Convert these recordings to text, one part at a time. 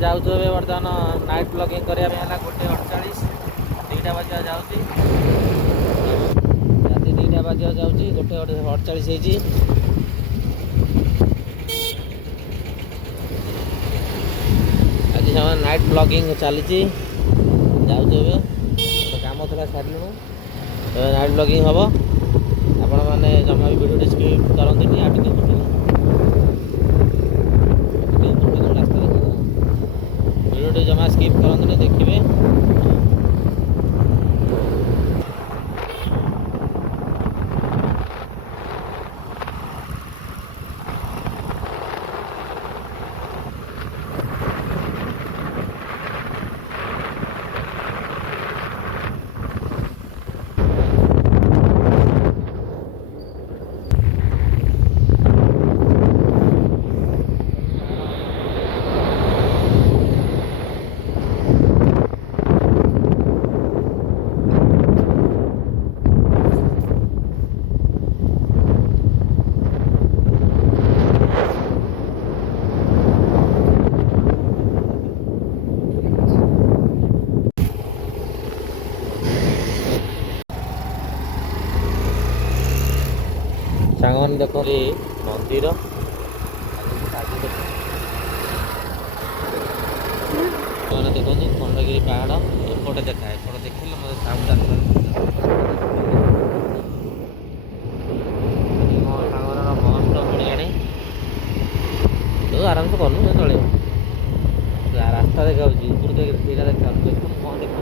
जाऊँ ए बर्तमान night blogging करने 1:48 2टा बजा जाऊँगी राति 2टा बजा जाऊँगी 1:48 आज समय नाइट ब्लॉगिंग चली जाऊँ काम था सारू नाइट ब्लॉगिंग हम आपण मैंने जमा भी वीडियो स्किप करते आ वीडियो जमा स्किप करते देखिए सांग देख मंदिर मैंने देखते खंडगिरी पहाड़ एपटे देखा एपटे देखिए मतलब साउंड मो सांगर मस्त मिलिया तो आराम से करूँ चलो रास्ता देखा ऊपर देखा देखा कौन देखा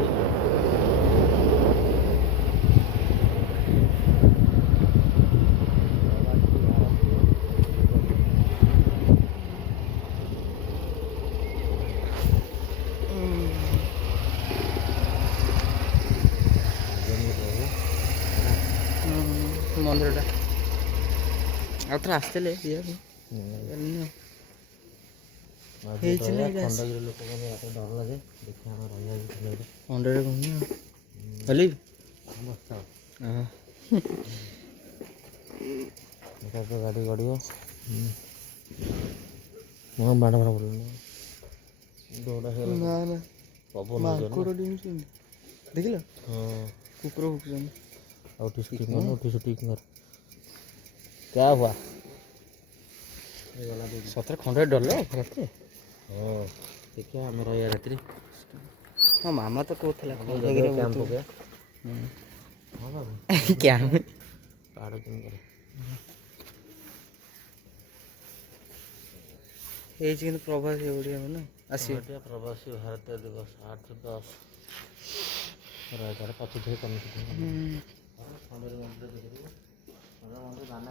मंदिर आउे आसते खंडगिरी लोक डर लगे देखिए खंडरे कहनी गाड़ी गड़ो बाड़ भाड़ पड़ देख कुकुर क्या हुआ सतरे खंडे डर रात हाँ देखिए आम रहा रात्रि हाँ मामा तो कहला क्या पहाड़ प्रवासी ओडिया ना आसी प्रवासी भारतीय दिवस 8/10 पचुथे कमी दाना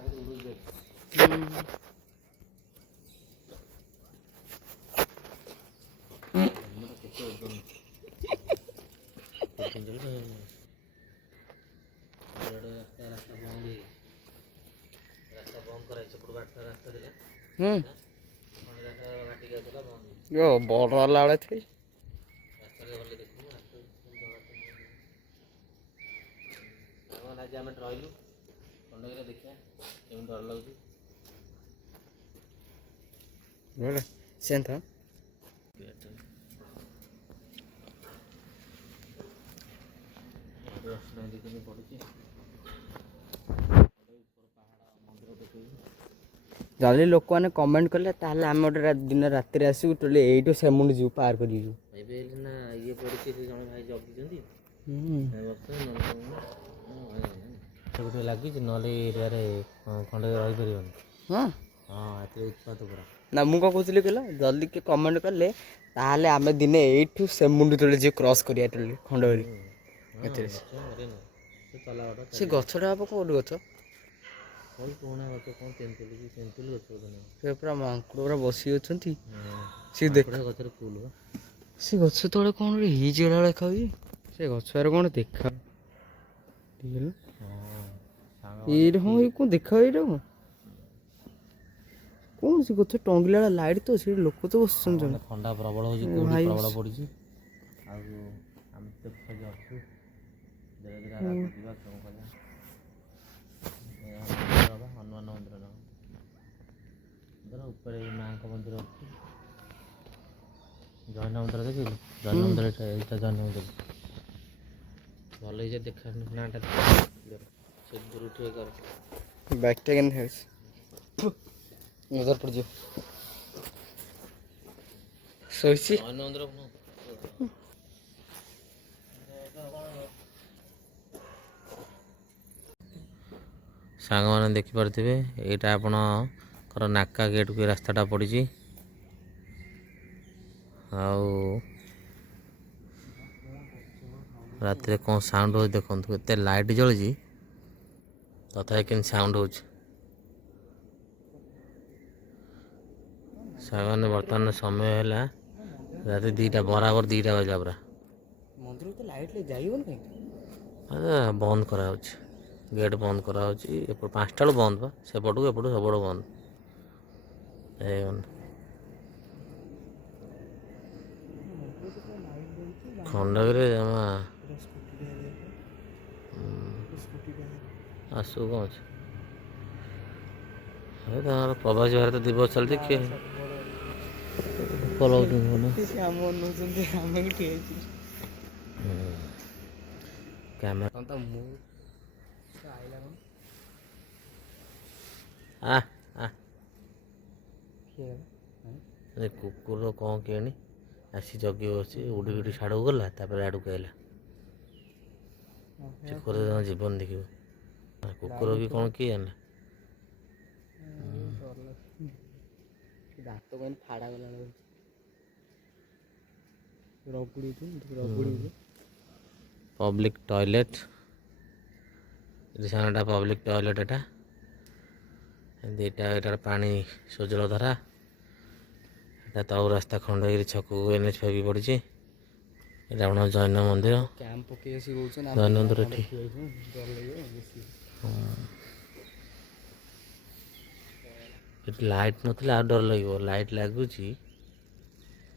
बड़ लाड़े थी आज आम रही खंडगिरी देखिए डर लगे से था जल्दी लोक मैंने कमेंट कले आम गोटे दिन राति आसू टोले यू सेमुंड जीव पार कर ये पड़ी भाई जगी गोटे लगे ना एरिया खंडगिरी रही हाँ हाँ उत्पात पूरा ना मुझे कहती कहल जल्दी किए कमेंट कले आम दिने यू सेमुंड तले जी क्रॉस करिया टोले खंडगिरी से गछटा हम कौन गछ कौन पुराना गछ कौन तेंतुल गछ पूरा मांकड़ पूरा बसी अच्छा सी देख गचर फुल से गछ तले कौन गला देखा से गचार कौन देखा हाँ ये कौन देखा ये कौन से गछ टंगिला लाइट तो से लोक तो बस ठंडा प्रबल हो प्रबल पड़ी हनुमान मंदिर ऊपर माँ का मंदिर अच्छी ଜୈନ ମନ୍ଦିର ଦେଖିଲୁ? ଜୈନ ମନ୍ଦିର ଏଇଟା ଜୈନ ମନ୍ଦିର ଭଲ ହେଇଯାଏ ଦେଖା ନାଁଟା ସେ ଦୂର ଠିକ କର ବ୍ୟାଗଟା କେମିତି ହେଉଛି ନଜର ପଡ଼ିଯିବ ଶୋଇଛି ଜୈନ ମନ୍ଦିର ସାଙ୍ଗମାନେ ଦେଖିପାରୁଥିବେ ଏଇଟା ଆପଣଙ୍କର ନାକା ଗେଟ୍କୁ ରାସ୍ତାଟା ପଡ଼ିଛି ଆଉ ରାତିରେ କ'ଣ ସାଉଣ୍ଡ ହେଉଛି ଦେଖନ୍ତୁ ଏତେ ଲାଇଟ୍ ଜଳୁଛି ତଥାପି କେମିତି ସାଉଣ୍ଡ ହେଉଛି ସାଙ୍ଗମାନେ ବର୍ତ୍ତମାନ ସମୟ ହେଲା ରାତି 2ଟା ବରାବର 2ଟା ବାଜିଲା ପୁରା ମନ୍ଦିର ତ ଲାଇଟ୍ରେ ଯାଇବନି କାହିଁକି ବନ୍ଦ କରାହେଉଛି ଗେଟ୍ ବନ୍ଦ କରାହେଉଛି ଏପଟ 5ଟା ବେଳୁ ବନ୍ଦ ବା ସେପଟକୁ ଏପଟୁ ସବୁଆଡ଼ୁ ବନ୍ଦ ଖଣ୍ଡଗିରି ଜମା ଆସୁ କ'ଣ ଅଛି ତାଙ୍କର ପ୍ରବାସୀ ଭାରତ ଦିବସ ଚାଲିଛି କିଏ କ୍ୟାମେରା କୁକୁର କ'ଣ କିଣି ଆସି ଜଗି ବସି ଉଡ଼ି ଉଡ଼ି ସାଡ଼କୁ ଗଲା ତାପରେ ଆଡ଼କୁ ଆଇଲା କୁକୁର ଜୀବନ ଦେଖିବ କୁକୁର ବି କ'ଣ କିଏ ଜାଣିଲା ଦାନ୍ତ ପାଇଁ ଫାଡ଼ା ଗଲା ପବ୍ଲିକ୍ ଟଏଲେଟ୍ ସାଙ୍ଗଟା ପବ୍ଲିକ୍ ଟଏଲେଟ୍ ଏଟା ଏଇଟାର ପାଣି ସୁଜଳ ଧାରା ଏଇଟା ତଳୁ ରାସ୍ତା ଖଣ୍ଡଗିରି ଛକକୁ NH5 ପଡ଼ିଛି ଏଇଟା ଆପଣଙ୍କ ଜୈନ ମନ୍ଦିର ଜୈନ ମନ୍ଦିର ଏଠି ଏଠି ଲାଇଟ୍ ନଥିଲେ ଆଉ ଡର ଲାଗିବ ଲାଇଟ୍ ଲାଗୁଛି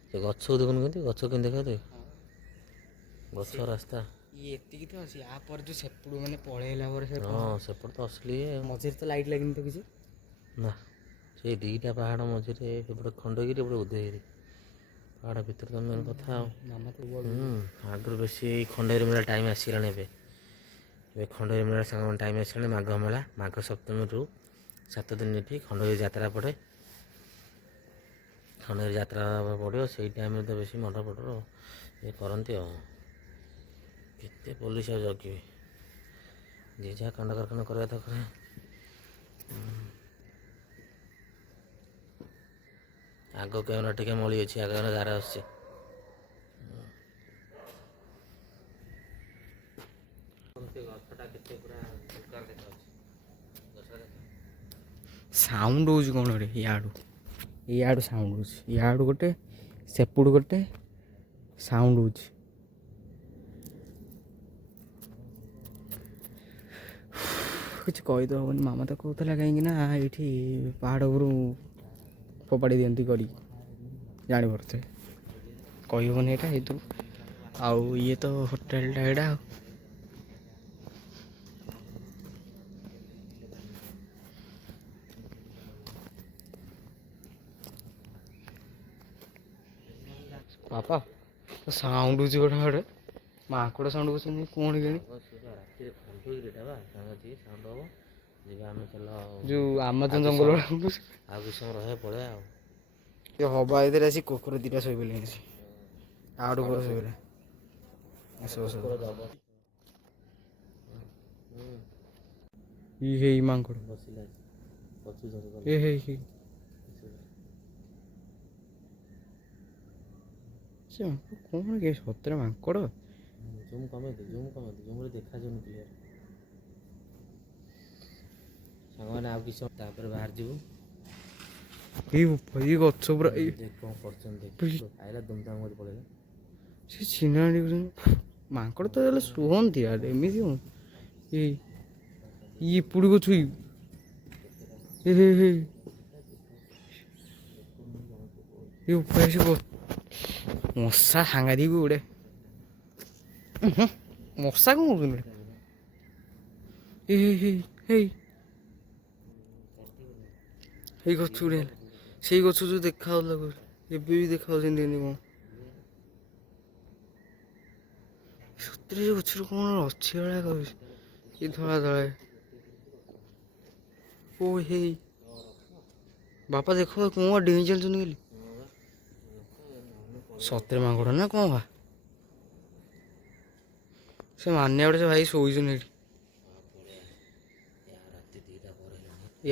ସେ ଗଛକୁ ଦେଖୁନି କେମିତି ଗଛ କେମିତି ଦେଖାଯାଏ ଗଛ ରାସ୍ତା ଏତିକି ତ ଅଛି ଆ ପରେ ଯେଉଁ ସେପଟୁ ମାନେ ପଳେଇଲା ପରେ ହଁ ସେପଟ ତ ଅସଲି ମଝିରେ ତ ଲାଇଟ୍ ଲାଗିନି ତ କିଛି ନା ସେଇ 2ଟା ପାହାଡ଼ ମଝିରେ ଏପଟେ ଖଣ୍ଡଗିରି ଏପଟେ ଉଦୟଗିରି ପାହାଡ଼ ଭିତରେ ତ ମେନ୍ କଥା ଆଉ ଆଗରୁ ବେଶୀ ଖଣ୍ଡଗିରି ମେଳା ଟାଇମ୍ ଆସିଗଲାଣି ଏବେ ଖଣ୍ଡଗିରି ମେଳା ସାଙ୍ଗମାନେ ଟାଇମ୍ ଆସିଲାଣି ମାଘ ମେଳା ମାଘ ସପ୍ତମୀରୁ 7 ଦିନ ଏଠି ଖଣ୍ଡଗିରି ଯାତ୍ରା ପଡ଼େ ଖଣ୍ଡଗିରି ଯାତ୍ରା ପଡ଼ିବ ସେଇ ଟାଇମ୍ରେ ତ ବେଶୀ ମଟର ଫଟର ଇଏ କରନ୍ତି ଆଉ କେତେ ପୋଲିସ ଆଉ ଜଗିବେ ଯିଏ ଯାହା କାଣ୍ଡ କାରଖାନା କରିବା କଥା କରେ ଆଗ କ୍ୟାମେରା ଟିକେ ମଳି ଅଛି ଆଗ କ୍ୟାମେରା ଗାର ଆସୁଛି ସାଉଣ୍ଡ ହେଉଛି କ'ଣ ରେ ଇଆଡ଼ୁ ସାଉଣ୍ଡ ହେଉଛି ଇଆଡ଼ୁ ଗୋଟେ ସେପଟୁ ଗୋଟେ ସାଉଣ୍ଡ ହେଉଛି କିଛି କହିଦେବନି ମାମା ତ କହୁଥିଲା କାହିଁକି ନା ଏଇଠି ପାହାଡ଼ ଉପରୁ ଫୋପାଡ଼ି ଦିଅନ୍ତି କରିକି ଜାଣିପାରୁଥିବେ କହିହେବନି ଏଇଟା ଏଇଠୁ ଆଉ ଇଏ ତ ହୋଟେଲଟା ଏଇଟା ଆଉ ବାପା ସାଉଣ୍ଡ ହେଉଛି ଗୋଟେ ମାଙ୍କଡ଼ ସାଉଣ୍ଡ କରୁଛନ୍ତି କ'ଣ କେଣି ଯେଉଁ ଆମାଜନ ଜଙ୍ଗଲ ଆଉ କିଛି ସମୟ ରହିବା ପଳେଇବା ଆଉ ହବା ଏଥିରେ ଆସି କୁକୁର 2ଟା ଶୋଇପଡ଼ିଲେଣି ଆସି ଆଉଠୁ ଉପରେ ଶୋଇଲେ ହେଇ ମାଙ୍କଡ଼ ହେଇ ସେ କ'ଣ କି ସତରେ ମାଙ୍କଡ଼ ଜୁମ୍ କମେଇଦେ ଜୁମ୍ରେ ଦେଖାଯାଉନି କ୍ଲିୟର ସାଙ୍ଗମାନେ ଆଉ କିଛି ତାପରେ ବାହାରି ଯିବୁ ଏଇ ଗଛ ପୁରା କ'ଣ କରୁଛନ୍ତି ଆଇଲା ଦୁମଦାମ କରି ପଳେଇଲା ସେ ଛିଣ୍ଡାଣି ମାଙ୍କଡ଼ ତ ହେଲେ ଶୁଅନ୍ତି ଆରେ ଏମିତି କ'ଣ ଏଇ ଏପଟୁ ଗଛ ଏ ଉପରେ ଆସି ମଶା ସାଙ୍ଘାତିକ ଗୋଟେ ମଶା କ'ଣ କରୁଛନ୍ତି ଏଇ ଗଛ ଗୁଡ଼ା ସେଇ ଗଛ ଯେଉଁ ଦେଖାଯାଉଥିଲା ଏବେ ବି ଦେଖାଯାଉଛନ୍ତି ଏମିତି କ'ଣ ସତରେ ଗଛରୁ କ'ଣ ଅଛି ଭଳିଆ କହୁଛି କି ଧଳା ଧଳା। ଓ ହେଇ ବାପା ଦେଖ କ'ଣ ଡେଇଁ ଚାଲୁଛନ୍ତି ଖାଲି। ସତରେ ମାଙ୍କଡ଼ ନା କ'ଣ ବା ସେ ମାନିଆ ଗୋଟେ ଭାଇ ଶୋଇଛନ୍ତି ଏଠି।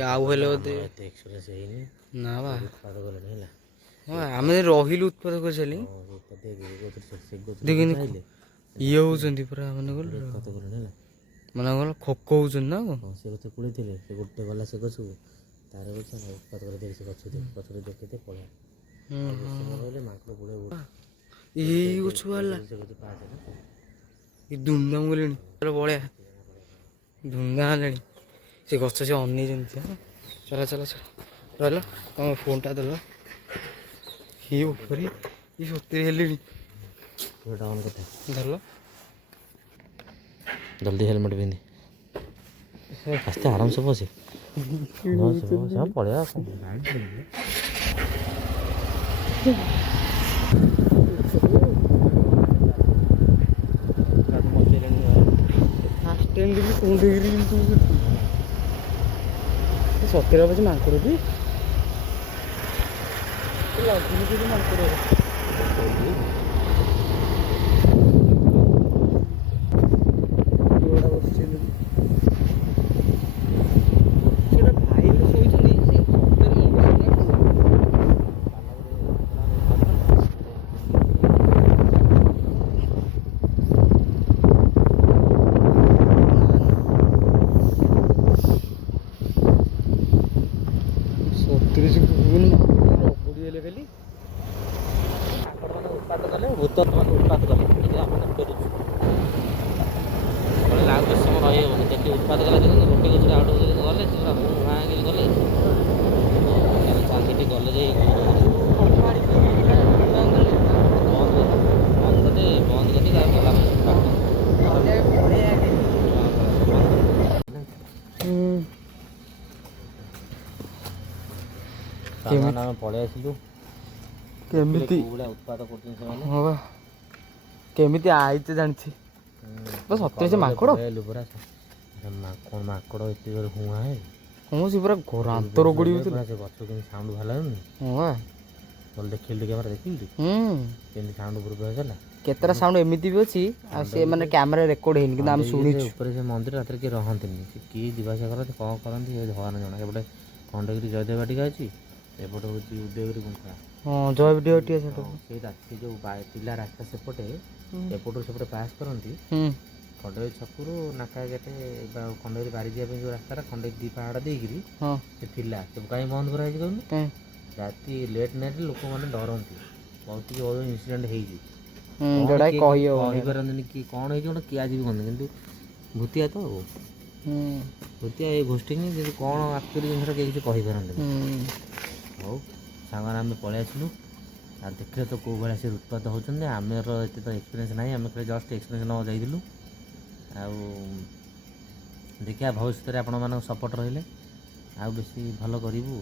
ଆଉ ହେଲେ ବୋଧେ ନା ବା ହଁ ଆମେ ରହିଲୁ ଉତ୍ପାଦ କରିସାରିଲି। ଦେଖିନି ଇଏ ହଉଛନ୍ତି ପୁରା ମାନେ ଗଲେ ମାନେ ଗଲେ ଖୋକ ହଉଛନ୍ତି ନା ସେ ଗଛ କୋଳି ଥିଲେ ସେ ଗୋଟେ ଗଲା ସେ ଗଛକୁ ତାର ଗଛ ଉତ୍ପାଦ କରିଦେଲେ ସେ ଗଛ ଗଛରେ ଦେଖିତେ ପଳେଇ ମାଙ୍କଡ଼ ଗୁଡ଼େ ଏଇ ଗଛ ବାହାରିଲା ଧୁମଧାମ ଗଲେଣି ବଳିଆ ଧୁମଧାମ ହେଲେଣି ସେ ଗଛ ସେ ଅନେଇଛନ୍ତି। ଚାଲ ଚାଲ ଚାଲ ରହିଲ ତମ ଫୋନ୍ଟା ଦେଲ ଇଏ ଉପରେ ଇଏ ସତରେ ହେଲେଣି ଧରିଲ ଜଲ୍ଦି ହେଲମେଟ୍ ପିନ୍ଧି ଆସ୍ତେ ଆରାମସେ ବସେ ପଳେଇବା ଫାଷ୍ଟ ଟାଇମ୍ ଦେଖି କ'ଣ ଦେଖିଲି ସତରେ ପଛେ ମାଙ୍କଡ଼ଟି ମାଙ୍କଡ଼ ଉତ୍ପାଦ କଲା ଗୋଟେ ଗଛରେ ଆଉ ଗୋଟେ ଗଲେ ଗଲେ ସେଠି ଗଲେ ଯାଇ ବନ୍ଦ କରି ଆମେ ପଳେଇ ଆସିଲୁ। କେମିତି ଉତ୍ପାଦ କରୁଛନ୍ତି ସେମାନେ ହଁ ବା କେମିତି ଆଇତେ ଜାଣିଛି ସତରେ ସେ ମାଙ୍କଡ଼ ପୁରା ମାଙ୍କଡ଼ ଏତେ ଜୋରେ ହୁଆ ହଁ ସେ ପୁରା ଘୋରାନ୍ତର ଗୋଡ଼ି ହଉଥିଲା ସେ ଗଛ କେମିତି ସାଉଣ୍ଡ ଭଲ ଲାଗୁନି ହଁ ବା ଭଲ ଦେଖିଲି କ୍ୟାମେରା ଦେଖିଲି କେମିତି ସାଉଣ୍ଡ ଉପରକୁ ଆସିଲା କେତେଟା ସାଉଣ୍ଡ ଏମିତି ବି ଅଛି ଆଉ ସେ ମାନେ କ୍ୟାମେରା ରେକର୍ଡ ହେଇନି କିନ୍ତୁ ଆମେ ଶୁଣିଛୁ ଉପରେ ସେ ମନ୍ଦିର ରାତିରେ କିଏ ରହନ୍ତିନି ସେ କିଏ ଯିବା ଆସିବା କରନ୍ତି କ'ଣ କରନ୍ତି ସେ ଭଗବାନ ଜଣା ଏପଟେ ଖଣ୍ଡଗିରି ଜୟଦେବ ବାଟିକା ଅଛି ଏପଟେ ହେଉଛି ଉଦୟଗିରି ଗୁମ୍ଫା ହଁ ଜୟଦେବ ବାଟିକା ସେଟା ସେ ରାତି ଯେଉଁ ଥିଲା ରାସ୍ତା ସେପଟେ ଏପଟରୁ ସେପଟେ ପାସ୍ କରନ୍ତି ଖଣ୍ଡଗିରି ଛକରୁ ନାକା ଗେଟେ ଖଣ୍ଡଗିରି ବାରି ଯିବା ପାଇଁ ଯେଉଁ ରାସ୍ତାଟା ଖଣ୍ଡଗିରି ଦୁଇ ପାହାଡ଼ ଦେଇକିରି ସେ ଥିଲା ସେ କାହିଁ ବନ୍ଦ କରାହେଇଛି କହିଲୁ ରାତି ଲେଟ୍ ନାଇଟ୍ରେ ଲୋକମାନେ ଡରନ୍ତି ବହୁତ କିଛି ଇନସିଡେଣ୍ଟ ହେଇଛି କହିପାରନ୍ତିନି କି କ'ଣ ହେଇଛି ଗୋଟେ କିଏ ଆଜି ବି କହନ୍ତି କିନ୍ତୁ ଭୂତିଆ ତ ଭୂତିଆ ଏ ଗୋଷ୍ଠୀ ହିଁ କିନ୍ତୁ କ'ଣ ଆକ୍ଚୁଆଲି ଜିନିଷଟା କେହି କିଛି କହିପାରନ୍ତିନି। ହଉ ସାଙ୍ଗମାନେ ଆମେ ପଳେଇ ଆସିଲୁ ଆଉ ଦେଖିଲେ ତ କେଉଁ ଭଳିଆ ସେ ଉତ୍ପାତ ହେଉଛନ୍ତି ଆମର ଏତେ ତ ଏକ୍ସପିରିଏନ୍ସ ନାହିଁ ଆମେ ଖାଲି ଜଷ୍ଟ ଏକ୍ସପିରିଏନ୍ସ ନେବାକୁ ଯାଇଥିଲୁ ଆଉ ଦେଖିବା ଭବିଷ୍ୟତରେ ଆପଣମାନଙ୍କ ସପୋର୍ଟ ରହିଲେ ଆଉ ବେଶୀ ଭଲ କରିବୁ।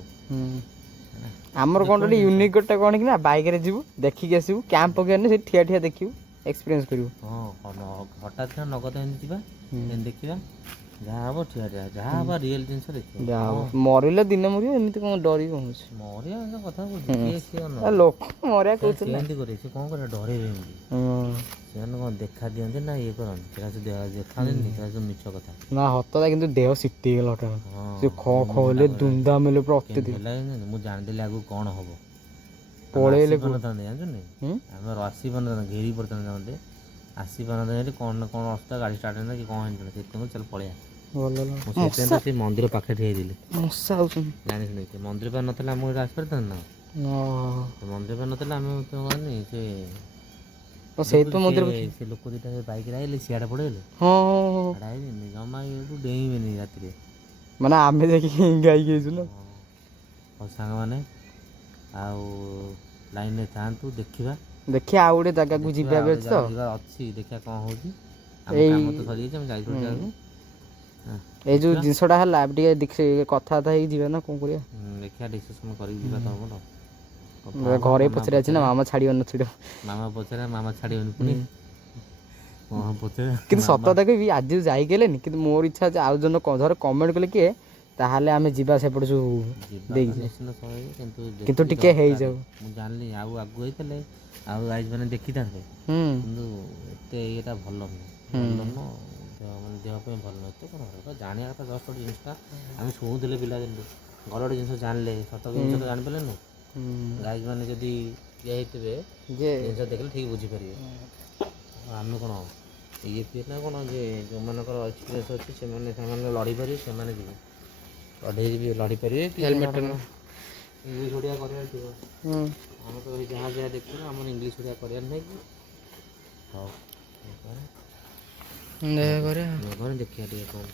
ଆମର କ'ଣ ଗୋଟେ ୟୁନିକ୍ ଗୋଟେ କ'ଣ କି ନା ବାଇକ୍ରେ ଯିବୁ ଦେଖିକି ଆସିବୁ କ୍ୟାମ୍ପ ପକେଇବାନି ସେଠି ଠିଆ ଠିଆ ଦେଖିବୁ ଏକ୍ସପିରିଏନ୍ସ କରିବୁ ହଁ ହଠାତ୍ ନଗଦ ଏମିତି ଯିବା ଏମିତି ଦେଖିବା ଯାହା ହବ ଠିଆ ଠିଆ ଯାହା ହବ ରିଏଲ ଜିନିଷ ଦେଖିବା ଯାହା ହବ ମରିଲେ ଦିନେ ମରିବ ଏମିତି କ'ଣ ଡରିବ ମରିବା କଥା ଲୋକ ମରିବା କହୁଛନ୍ତି ଏମିତି କରିବେ ସେ କ'ଣ କରିବା ଡରେଇବେ ଏମିତି ସେମାନେ କ'ଣ ଦେଖା ଦିଅନ୍ତି ନା ଇଏ କରନ୍ତି ସେଟା ଦେଖାନ୍ତିନି ସେଟା ସବୁ ମିଛ କଥା ନା ହତଟା କିନ୍ତୁ ଦେହ ସିଟି ହେଇଗଲା ହଠାତ୍ ସେ ଖୋଲେ ଧୁମଧାମ ହେଲେ ପୁରା ଅତ୍ୟଧିକ ହେଲା ମୁଁ ଜାଣିଦେଲି ଆଗକୁ କ'ଣ ହବ ପଳେଇଲେ ପାରିନଥାନ୍ତେ ଜାଣିଛନ୍ତି ଆମେ ଆସି ପାରିନଥାନ୍ତେ ଘେରି ପଡ଼ିଥାନ୍ତେ ସମସ୍ତେ ଆସି ପାରିନଥାନ୍ତେ ଏଠି କ'ଣ ନା କ'ଣ ଅସୁବିଧା ଗାଡ଼ି ଷ୍ଟାର୍ଟ ହେଇଥିଲା କି କ'ଣ ହେଇଥିଲା ସେଥିପାଇଁ ଚାଲ ପଳେଇବା ମୁଁ ସେଥିପାଇଁ ସେ ମନ୍ଦିର ପାଖରେ ଠିଆ ହେଇଥିଲି ମଶା ହେଉଛନ୍ତି ଜାଣିଥିଲି ସେ ମନ୍ଦିର ପାଖରେ ନଥିଲା ଆମକୁ ଏଠି ଆସିପାରିଥାନ୍ତେ ନା ସେ ମନ୍ଦିର ପାଖରେ ନଥିଲା ଆମେ କହନି ସେଇଥିପାଇଁ ମନ୍ଦିର ସେ ଲୋକ ଦୁଇଟା ବାଇକ୍ରେ ଆଇଲେ ସିଆଡ଼େ ପଳେଇଲେ ହଁ ଆଇବେନି ଜମା ଏଠୁ ଡେଇଁବେନି ରାତିରେ ମାନେ ଆମେ ଯାଇକି ଗାଇକି ହେଇଛୁ ନା ହଉ ସାଙ୍ଗମାନେ ଆଉ ଲାଇନ୍ରେ ଥାଆନ୍ତୁ ଦେଖିବା ଆଉ ଗୋଟେ ଜାଗାକୁ ଯିବା ଅଛି ତ ଅଛି ଦେଖିବା କ'ଣ ହେଉଛି କାମ ତ ସରିଯାଇଛି ଆମେ ଯାଇଥିଲୁ ଜାଗାକୁ ଏଇ ଯେଉଁ ଜିନିଷଟା ହେଲା ଟିକେ କଥାବାର୍ତ୍ତା ହେଇକି ଯିବା ନା କ'ଣ କରିବା ଦେଖିବା ଡିସ୍କସନ୍ କରିକି ଯିବା ତମର ଘରେ ପଛରେ ଅଛି ନା ମାମା ଛାଡ଼ିବନି ଛାଡ଼ିବ ମାମା ପଛରେ ମାମା ଛାଡ଼ିବନି ପୁଣି କିନ୍ତୁ ସତ କଥା କହିବି ଆଜି ଯାଇକି ହେଲେନି କିନ୍ତୁ ମୋର ଇଚ୍ଛା ଅଛି ଆଉ ଜଣ ଧର କମେଣ୍ଟ କଲେ କିଏ ତାହେଲେ ଆମେ ଯିବା ସେପଟେ ସବୁ ଦେଇକି କିନ୍ତୁ ଟିକେ ହେଇଯାଉ। ମୁଁ ଜାଣିଲି ଆଉ ଆଗକୁ ହେଇଥିଲେ ଆଉ ଗାଇଜ୍ ମାନେ ଦେଖିଥାନ୍ତେ କିନ୍ତୁ ଏତେ ଇଏଟା ଭଲ ନୁହଁ ମାନେ ଦେହ ପାଇଁ ଭଲ ନୁହଁ। ଏତେ କ'ଣ ଜାଣିବା କଥା ଜଷ୍ଟ ଗୋଟେ ଜିନିଷଟା ଆମେ ଶୁଣୁଥିଲେ ପିଲାଦିନରୁ ଭଲ ଗୋଟେ ଜିନିଷ ଜାଣିଲେ ସତ ଜିନିଷ ତ ଜାଣିପାରିଲେନୁ। ଗାଇଜ୍ ମାନେ ଯଦି ଇଏ ହେଇଥିବେ ଯେ ଜିନିଷ ଦେଖିଲେ ଠିକ୍ ବୁଝିପାରିବେ। ଆମେ କ'ଣ ଇଏ ପିଏ ନା କ'ଣ ଯେ ଯେଉଁମାନଙ୍କର ଏକ୍ସପିରିଏନ୍ସ ଅଛି ସେମାନେ ଲଢ଼ିପାରିବେ ସେମାନେ ଯିବେ ଲଢ଼ିପାରିବେ କି ହେଲମେଟ୍ ଇଂଲିଶ ଓଡ଼ିଆ କରିବାର ଥିବ ଆମେ ତ ଯାହା ଦେଖିବୁ ଆମର ଇଂଲିଶ ଓଡ଼ିଆ କରିବାର ନାହିଁ କି। ହଉ ଦେଖିବା ଟିକେ କ'ଣ